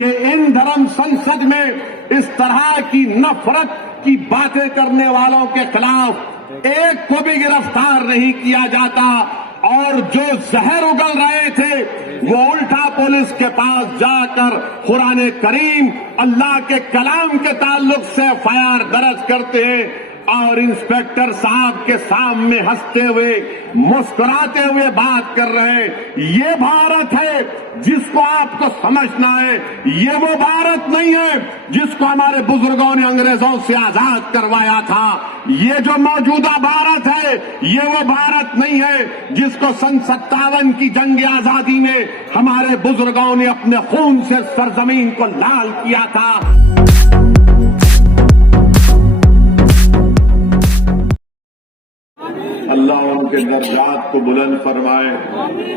कि इन धर्म संसद में इस तरह की नफरत की बातें करने वालों के खिलाफ एक को भी गिरफ्तार नहीं किया जाता और जो जहर उगल रहे थे वो उल्टा पुलिस के पास जाकर कुरान करीम अल्लाह के कलाम के ताल्लुक से एफआईआर दर्ज करते हैं और इंस्पेक्टर साहब के सामने हंसते हुए मुस्कुराते हुए बात कर रहे हैं। ये भारत है जिसको आपको समझना है, ये वो भारत नहीं है जिसको हमारे बुजुर्गों ने अंग्रेजों से आजाद करवाया था। ये जो मौजूदा भारत है ये वो भारत नहीं है जिसको सन 57 की जंग आजादी में हमारे बुजुर्गों ने अपने खून से सरजमीन को लाल किया था। अल्लाह उनके दर्जात को बुलंद फरमाए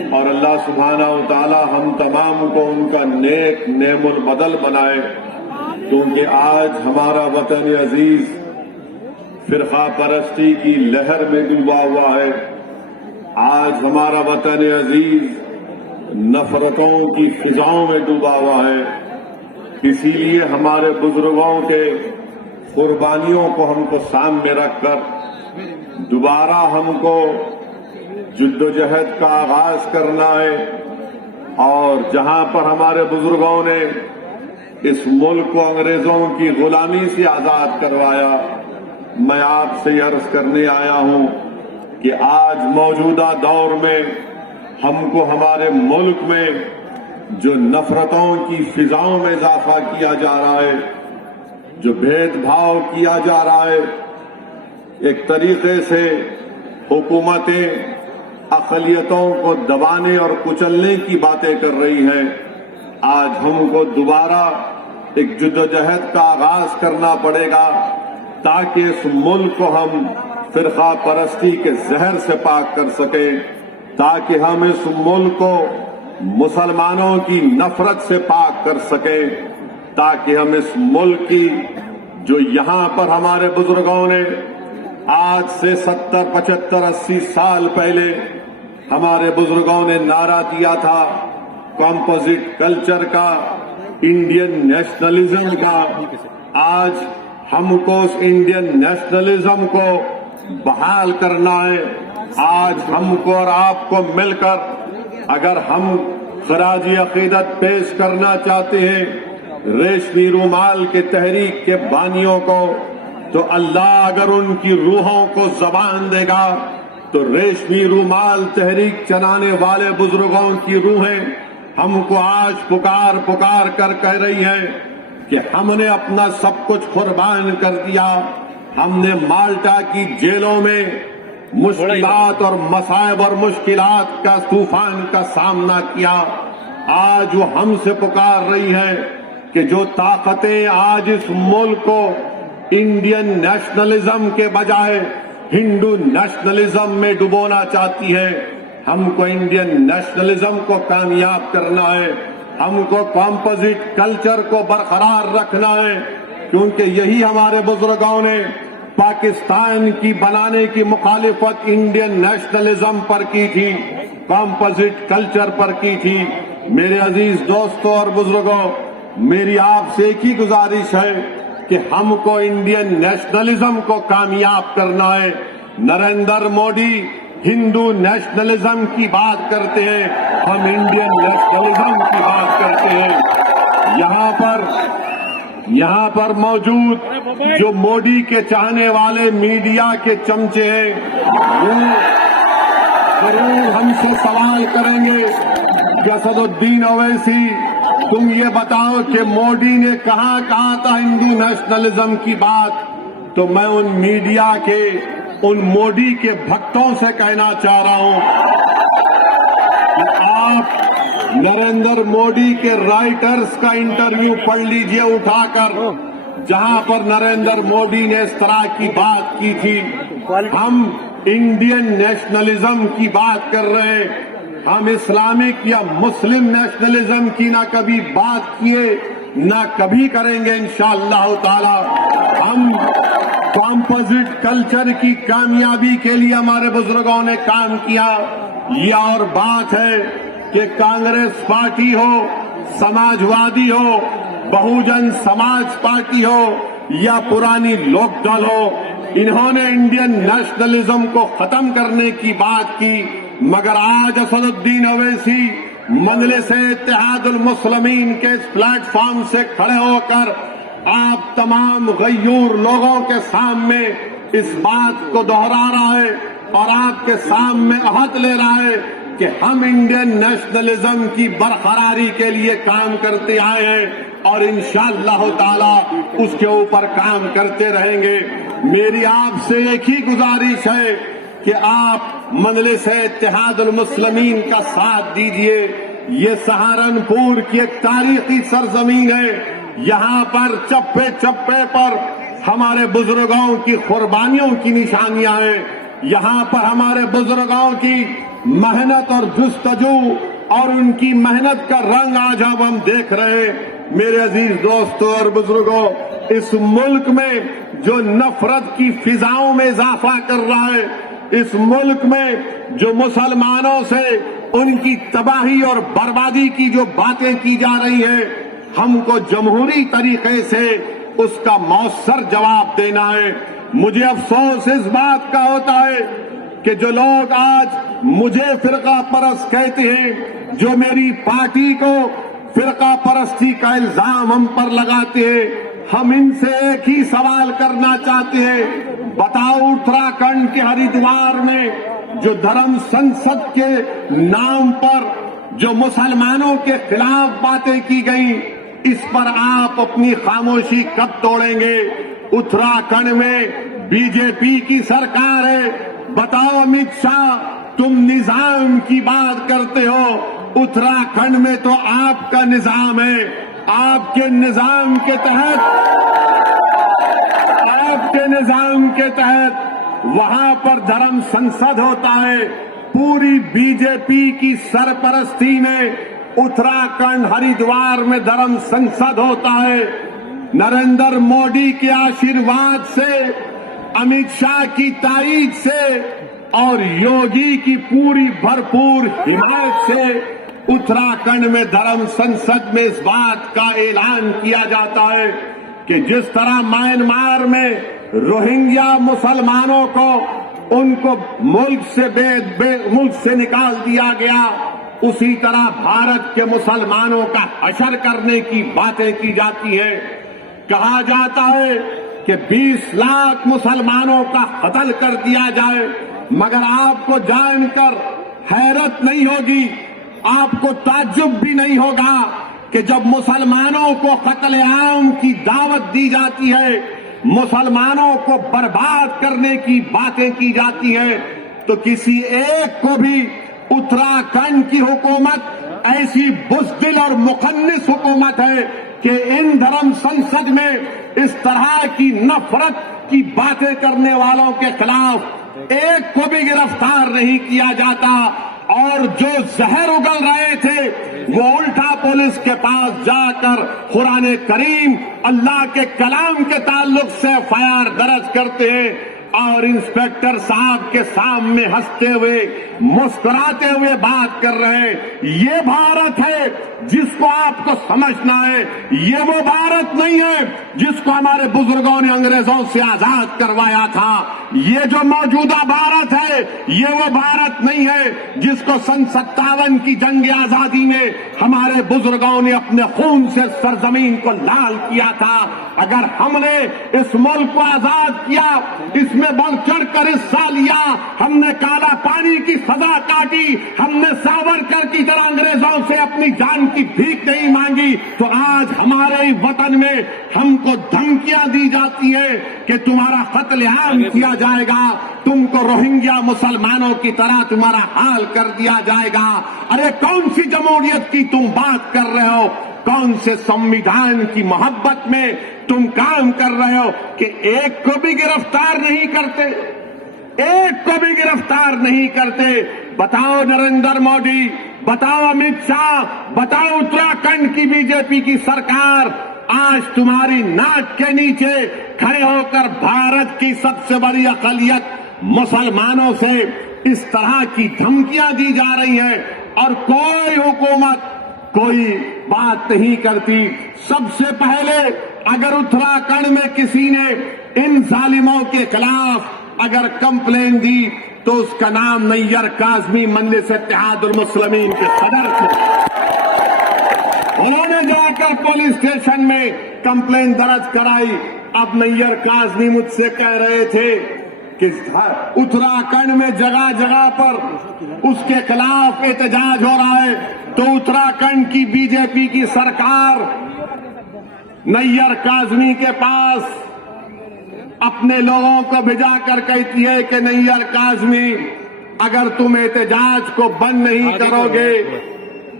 और अल्लाह सुब्हाना व तआला हम तमाम को उनका नेक नेमुल बदल बनाए, क्योंकि आज हमारा वतन अजीज फिरका परस्ती की लहर में डूबा हुआ है। आज हमारा वतन अजीज नफरतों की फिजाओं में डूबा हुआ है। इसीलिए हमारे बुजुर्गों के कुर्बानियों को हमको सामने रखकर दोबारा हमको जिद्दोजहद का आगाज करना है और जहां पर हमारे बुजुर्गों ने इस मुल्क को अंग्रेजों की गुलामी से आजाद करवाया, मैं आपसे अर्ज करने आया हूं कि आज मौजूदा दौर में हमको हमारे मुल्क में जो नफरतों की फिजाओं में इजाफा किया जा रहा है, जो भेदभाव किया जा रहा है, एक तरीके से हुकूमतें अक़लियतों को दबाने और कुचलने की बातें कर रही हैं। आज हमको दोबारा एक जद्दोजहद का आगाज करना पड़ेगा ताकि इस मुल्क को हम फिरका परस्ती के जहर से पाक कर सकें, ताकि हम इस मुल्क को मुसलमानों की नफरत से पाक कर सकें, ताकि हम इस मुल्क की जो यहां पर हमारे बुजुर्गों ने आज से 70, 75, 80 साल पहले हमारे बुजुर्गों ने नारा दिया था कॉम्पोजिट कल्चर का, इंडियन नेशनलिज्म का, आज हमको उस इंडियन नेशनलिज्म को बहाल करना है। आज हमको और आपको मिलकर अगर हम खराजी अकीदत पेश करना चाहते हैं रेशमी रूमाल के तहरीक के बानियों को, तो अल्लाह अगर उनकी रूहों को जबान देगा तो रेशमी रूमाल तहरीक चलाने वाले बुजुर्गों की रूहें हमको आज पुकार पुकार कर कह रही हैं कि हमने अपना सब कुछ कुर्बान कर दिया। हमने माल्टा की जेलों में मुश्किलात और मसाइब और मुश्किलात का तूफान का सामना किया। आज वो हमसे पुकार रही है कि जो ताकतें आज इस मुल्क को इंडियन नेशनलिज्म के बजाय हिंदू नेशनलिज्म में डुबोना चाहती है, हमको इंडियन नेशनलिज्म को कामयाब करना है, हमको कॉम्पोजिट कल्चर को बरकरार रखना है, क्योंकि यही हमारे बुजुर्गों ने पाकिस्तान की बनाने की मुखालिफत इंडियन नेशनलिज्म पर की थी, कॉम्पोजिट कल्चर पर की थी। मेरे अजीज दोस्तों और बुजुर्गों, मेरी आपसे एक ही गुजारिश है कि हमको इंडियन नेशनलिज्म को कामयाब करना है। नरेंद्र मोदी हिंदू नेशनलिज्म की बात करते हैं, हम इंडियन नेशनलिज्म की बात करते हैं। यहाँ पर मौजूद जो मोदी के चाहने वाले मीडिया के चमचे हैं वो जरूर हमसे सवाल करेंगे कि असदुद्दीन ओवैसी तुम ये बताओ कि मोदी ने कहा था हिंदू नेशनलिज्म की बात। तो मैं उन मीडिया के, उन मोदी के भक्तों से कहना चाह रहा हूं कि आप नरेंद्र मोदी के राइटर्स का इंटरव्यू पढ़ लीजिए उठाकर, जहां पर नरेंद्र मोदी ने इस तरह की बात की थी। हम इंडियन नेशनलिज्म की बात कर रहे हैं, हम इस्लामिक या मुस्लिम नेशनलिज्म की ना कभी बात किए ना कभी करेंगे इंशाअल्लाह ताला। हम कॉम्पोजिट कल्चर की कामयाबी के लिए हमारे बुजुर्गों ने काम किया। ये और बात है कि कांग्रेस पार्टी हो, समाजवादी हो, बहुजन समाज पार्टी हो या पुरानी लोकदल हो, इन्होंने इंडियन नेशनलिज्म को खत्म करने की बात की। मगर आज असदुद्दीन ओवैसी मजलिस-ए-इत्तेहादुल मुस्लिमीन के इस प्लेटफॉर्म से खड़े होकर आप तमाम गयूर लोगों के सामने इस बात को दोहरा रहा है और आपके सामने अहद ले रहा है कि हम इंडियन नेशनलिज्म की बरकरारी के लिए काम करते आए हैं और इंशाअल्लाह ताला उसके ऊपर काम करते रहेंगे। मेरी आपसे एक ही गुजारिश है कि आप मजलिस-ए-इत्तेहादुल मुस्लिमीन का साथ दीजिए। ये सहारनपुर की एक तारीखी सरजमीन है। यहाँ पर चप्पे चप्पे पर हमारे बुजुर्गों की कुर्बानियों की निशानियां हैं। यहाँ पर हमारे बुजुर्गों की मेहनत और जुस्तजू और उनकी मेहनत का रंग आज अब हम देख रहे हैं। मेरे अजीज दोस्तों और बुजुर्गों, इस मुल्क में जो नफरत की फिजाओं में इजाफा कर रहा है, इस मुल्क में जो मुसलमानों से उनकी तबाही और बर्बादी की जो बातें की जा रही है, हमको जमहूरी तरीके से उसका मौसर जवाब देना है। मुझे अफसोस इस बात का होता है कि जो लोग आज मुझे फिरका परस्त कहते हैं, जो मेरी पार्टी को फिरका परस्ती का इल्जाम हम पर लगाते हैं, हम इनसे एक ही सवाल करना चाहते हैं। बताओ, उत्तराखंड के हरिद्वार में जो धर्म संसद के नाम पर जो मुसलमानों के खिलाफ बातें की गई, इस पर आप अपनी खामोशी कब तोड़ेंगे? उत्तराखंड में बीजेपी की सरकार है। बताओ अमित शाह, तुम निजाम की बात करते हो, उत्तराखंड में तो आपका निजाम है। आपके निजाम के तहत वहां पर धर्म संसद होता है। पूरी बीजेपी की सरपरस्ती में उत्तराखंड हरिद्वार में धर्म संसद होता है। नरेंद्र मोदी के आशीर्वाद से, अमित शाह की ताईद से और योगी की पूरी भरपूर हिमायत से उत्तराखंड में धर्म संसद में इस बात का ऐलान किया जाता है कि जिस तरह म्यांमार में रोहिंग्या मुसलमानों को उनको मुल्क से निकाल दिया गया, उसी तरह भारत के मुसलमानों का हशर करने की बातें की जाती है। कहा जाता है कि 20 लाख मुसलमानों का कत्ल कर दिया जाए, मगर आपको जानकर हैरत नहीं होगी, आपको ताज्जुब भी नहीं होगा कि जब मुसलमानों को कत्लेआम की दावत दी जाती है, मुसलमानों को बर्बाद करने की बातें की जाती है, तो किसी एक को भी उत्तराखंड की हुकूमत ऐसी बुज़दिल और मुखन्निस हुकूमत है कि इन धर्म संसद में इस तरह की नफरत की बातें करने वालों के खिलाफ एक को भी गिरफ्तार नहीं किया जाता। और जो जहर उगल रहे थे वो उल्टा पुलिस के पास जाकर कुरान करीम, अल्लाह के कलाम के ताल्लुक से एफआईआर दर्ज करते हैं और इंस्पेक्टर साहब के सामने हंसते हुए, मुस्कुराते हुए बात कर रहे हैं। ये भारत है जिसको आपको समझना है। ये वो भारत नहीं है जिसको हमारे बुजुर्गों ने अंग्रेजों से आजाद करवाया था। ये जो मौजूदा भारत है, ये वो भारत नहीं है जिसको सन 57 की जंग आजादी में हमारे बुजुर्गों ने अपने खून से सरजमीन को लाल किया था। अगर हमने इस मुल्क को आजाद किया, इसमें बढ़ चढ़कर हिस्सा लिया, हमने काला पानी की सजा काटी, हमने सावरकर की तरह अंग्रेजों से अपनी जान की भीख नहीं मांगी, तो आज हमारे वतन में हमको धमकियां दी जाती है कि तुम्हारा कत्लेआम किया जाएगा, तुमको रोहिंग्या मुसलमानों की तरह तुम्हारा हाल कर दिया जाएगा। अरे कौन सी जमहूरियत की तुम बात कर रहे हो? कौन से संविधान की मोहब्बत में तुम काम कर रहे हो कि एक को भी गिरफ्तार नहीं करते? एक को भी गिरफ्तार नहीं करते। बताओ नरेंद्र मोदी, बताओ अमित शाह, बताओ उत्तराखंड की बीजेपी की सरकार, आज तुम्हारी नाक के नीचे खड़े होकर भारत की सबसे बड़ी अक़लियत मुसलमानों से इस तरह की धमकियां दी जा रही हैं और कोई हुकूमत, कोई बात नहीं करती। सबसे पहले अगर उत्तराखंड में किसी ने इन जालिमों के खिलाफ अगर कंप्लेन दी तो उसका नाम नैयर काज़मी मजलिस इत्तेहादुल मुस्लिमीन के सदर थे। उन्होंने जाकर पुलिस स्टेशन में कंप्लेन दर्ज कराई। अब नैयर काज़मी मुझसे कह रहे थे कि उत्तराखंड में जगह जगह पर उसके खिलाफ एहतजाज हो रहा है, तो उत्तराखंड की बीजेपी की सरकार नैयर काज़मी के पास अपने लोगों को भिजा कर कहती है कि नैयर काज़मी, अगर तुम एहतजाज को बंद नहीं करोगे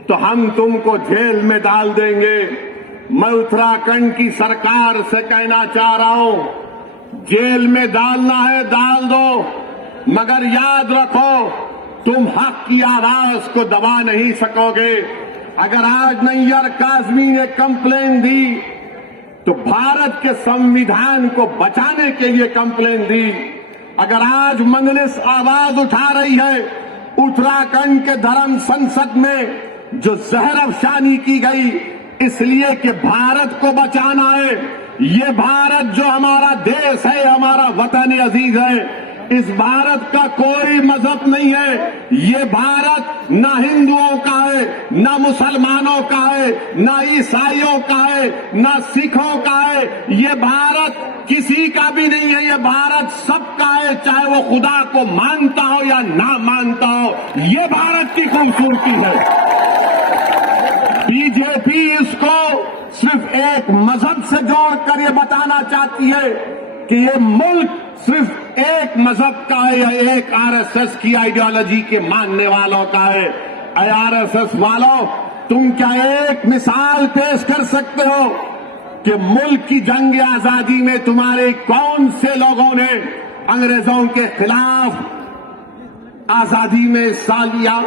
तो हम तुमको जेल में डाल देंगे। मैं उत्तराखंड की सरकार से कहना चाह रहा हूं, जेल में डालना है डाल दो, मगर याद रखो तुम हक की आवाज को दबा नहीं सकोगे। अगर आज नैयर काज़मी ने कंप्लेन दी तो भारत के संविधान को बचाने के लिए कंप्लेन दी। अगर आज मजलिस आवाज उठा रही है उत्तराखंड के धर्म संसद में जो जहर अफशानी की गई इसलिए कि भारत को बचाना है, ये भारत जो हमारा देश है, हमारा वतन अजीज है, इस भारत का कोई मजहब नहीं है। ये भारत ना हिंदुओं का है, ना मुसलमानों का है, ना ईसाइयों का है, ना सिखों का है। ये भारत किसी का भी नहीं है, ये भारत सबका है, चाहे वो खुदा को मानता हो या ना मानता हो। ये भारत की खूबसूरती है। बीजेपी इसको सिर्फ एक मजहब से जोड़कर ये बताना चाहती है कि ये मुल्क सिर्फ एक मजहब का है या एक आरएसएस की आइडियोलॉजी के मानने वालों का है। आरएसएस वालों, तुम क्या एक मिसाल पेश कर सकते हो कि मुल्क की जंग आजादी में तुम्हारे कौन से लोगों ने अंग्रेजों के खिलाफ आजादी में हिस्सा लिया?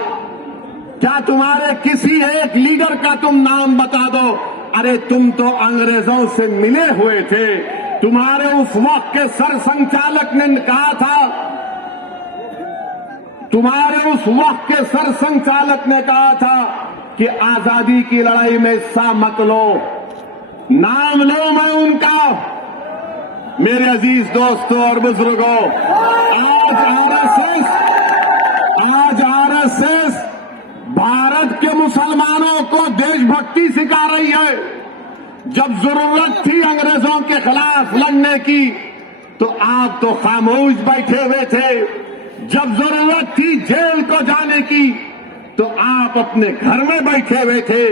क्या तुम्हारे किसी एक लीडर का तुम नाम बता दो। अरे तुम तो अंग्रेजों से मिले हुए थे। तुम्हारे उस वक्त के सरसंघचालक ने कहा था, तुम्हारे उस वक्त के सरसंघचालक ने कहा था कि आजादी की लड़ाई में हिस्सा मत लो। नाम लो मैं उनका। मेरे अजीज दोस्तों और बुजुर्गों, आज आरएसएस भारत के मुसलमानों को देशभक्ति सिखा रही है। जब जरूरत थी अंग्रेजों के खिलाफ लड़ने की तो आप तो खामोश बैठे हुए थे। जब जरूरत थी जेल को जाने की तो आप अपने घर में बैठे हुए थे।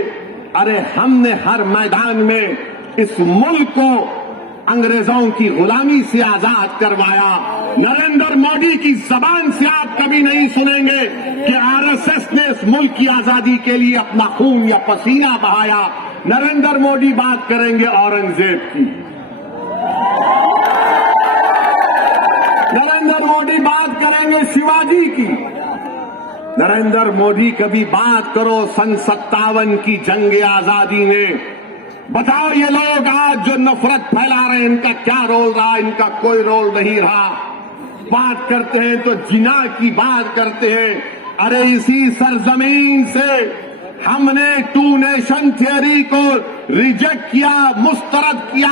अरे हमने हर मैदान में इस मुल्क को अंग्रेजों की गुलामी से आजाद करवाया। नरेंद्र मोदी की जबान से आप कभी नहीं सुनेंगे कि आरएसएस ने इस मुल्क की आजादी के लिए अपना खून या पसीना बहाया। नरेंद्र मोदी बात करेंगे औरंगजेब की, नरेंद्र मोदी बात करेंगे शिवाजी की, नरेंद्र मोदी कभी बात करो सन 57 की जंग आजादी में। बताओ ये लोग आज जो नफरत फैला रहे हैं इनका क्या रोल रहा? इनका कोई रोल नहीं रहा। बात करते हैं तो जिना की बात करते हैं। अरे इसी सरजमीन से हमने टू नेशन थियरी को रिजेक्ट किया, मुस्तरद किया।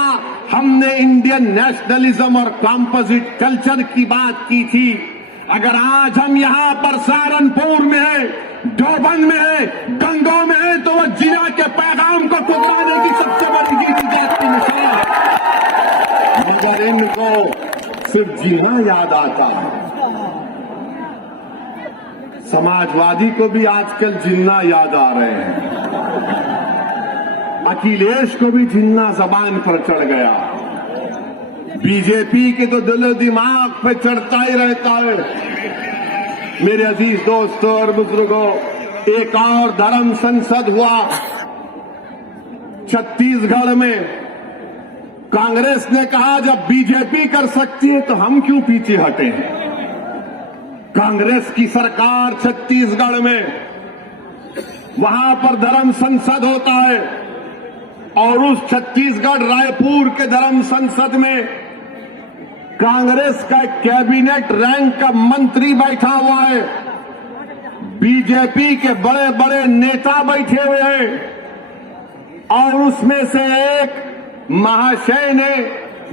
हमने इंडियन नेशनलिज्म और कॉम्पोजिट कल्चर की बात की थी। अगर आज हम यहां पर सहारनपुर में है, देवबंद में है, गंगों में है, तो वो जिना के पैगाम को ठुकराने की सबसे बड़ी जीत की मिसाल है। मगर इनको सिर्फ जिना याद आता है। समाजवादी को भी आजकल जिन्ना याद आ रहे हैं। अखिलेश को भी जिन्ना जबान पर चढ़ गया। बीजेपी के तो दिलो दिमाग पे चढ़ता ही रहता है। मेरे अजीज दोस्तों और बुजुर्गों, एक और धर्म संसद हुआ छत्तीसगढ़ में। कांग्रेस ने कहा जब बीजेपी कर सकती है तो हम क्यों पीछे हटे हैं। कांग्रेस की सरकार छत्तीसगढ़ में, वहां पर धर्म संसद होता है और उस छत्तीसगढ़ रायपुर के धर्म संसद में कांग्रेस का कैबिनेट रैंक का मंत्री बैठा हुआ है, बीजेपी के बड़े बड़े नेता बैठे हुए हैं। और उसमें से एक महाशय ने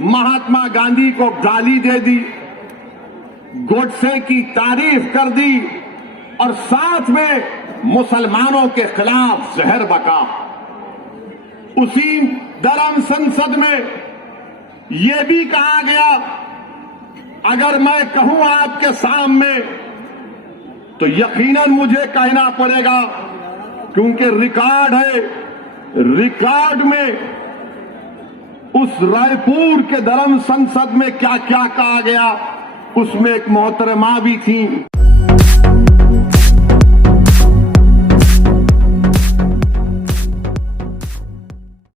महात्मा गांधी को गाली दे दी, गोडसे की तारीफ कर दी और साथ में मुसलमानों के खिलाफ जहर बका। उसी धर्म संसद में यह भी कहा गया, अगर मैं कहूं आपके सामने तो यकीनन मुझे कहना पड़ेगा, क्योंकि रिकॉर्ड है। रिकॉर्ड में उस रायपुर के धर्म संसद में क्या क्या कहा गया, उसमें एक मोहतरमा भी थी।